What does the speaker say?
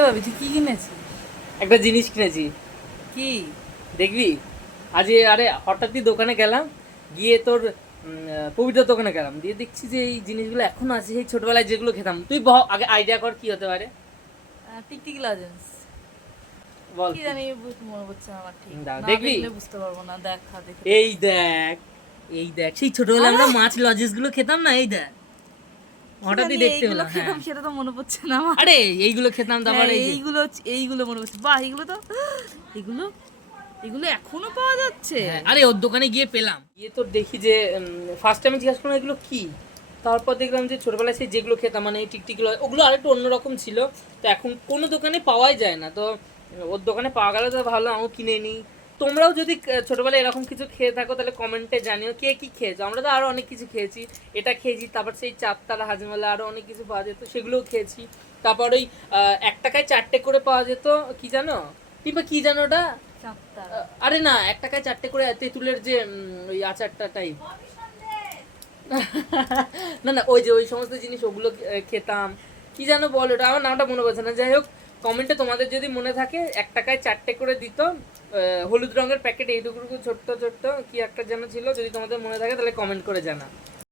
ভাবি তুই কি কিনেছিস? একটা জিনিস কিনেছি, কি? দেখবি? আজ আরে হঠাৎই দোকানে গেলাম, গিয়ে তোর পবিত্র দোকানে গেলাম, দিয়ে দেখছি যে এই জিনিসগুলো এখনো আছে, সেই ছোটবেলায় যেগুলো খেতাম। তুই আগে আইডিয়া কর কি হতে পারে, টিকটিকি লজেন্স। বল কি কি। জানি মনে পড়ছে না আমার, ঠিক দাঁড়া, না দেখবি? দেখলে বুঝতে পারবো না। দেখা দেখে এই দেখি। দেখ, এই দেখ সেই ছোটবেলায় আরে আমরা মাছ লজেন্স গুলো খেতাম না, এই দেখ কি হঠাৎই জানি দেখতে এইগুলো পেলাম। হ্যাঁ, খেতাম, সেটা তো মনে পড়ছে না আমার। আরে এইগুলো খেতাম, হ্যাঁ তারপর এই যে এইগুলো, এইগুলো মনে পড়ছে। বাহ, এগুলো তো, এগুলো এগুলো এখনো পাওয়া যাচ্ছে? হ্যাঁ, আরে ওর দোকানে গিয়ে পেলাম, গিয়ে তোর দেখি যে ফার্স্ট টাইমে জিজ্ঞাসা করলাম এগুলো কি। তারপর দেখলাম যে ছোটবেলায় সেই যেগুলো খেতাম, মানে এই টিকটিকি ওগুলো আরেকটু অন্যরকম ছিল। তো এখন কোনো দোকানে পাওয়াই যায় না। তো ওর দোকানে পাওয়া গেলে তো ভালো, আমিও কিনে নিই। তোমরাও যদি ছোটবেলায় এরকম কিছু খেয়ে থাকো তাহলে কমেন্টে জানিও কে কি খেয়েছো। আমরা তো আরও অনেক কিছু খেয়েছি, এটা খেয়েছি, তারপর সেই চাপ্তারা হাজমেলা আরও অনেক কিছু পাওয়া যেত, সেগুলোও খেয়েছি। তারপর ওই 1 টাকায় 4টে করে পাওয়া যেত, কি জানো কিংবা কি জানো ওটা। চাপ্তারা? আরে না, 1 টাকায় 4টে করে তেঁতুলের যে ওই আচারটা টাইপ। না না, ওই যে ওই সমস্ত জিনিস ওগুলো খেতাম। কি যেন বল ওটা, আমার নামটা মনে পড়ছে না। যাই হোক, কমেন্টে তোমাদের যদি মনে থাকে, 1 টাকায় 4টে করে দিত, হলুদ রঙের প্যাকেট, এইটুকু ছোট্ট ছোট্ট কি একটা যেন ছিল, যদি তোমাদের মনে থাকে তাহলে কমেন্ট করে জানা।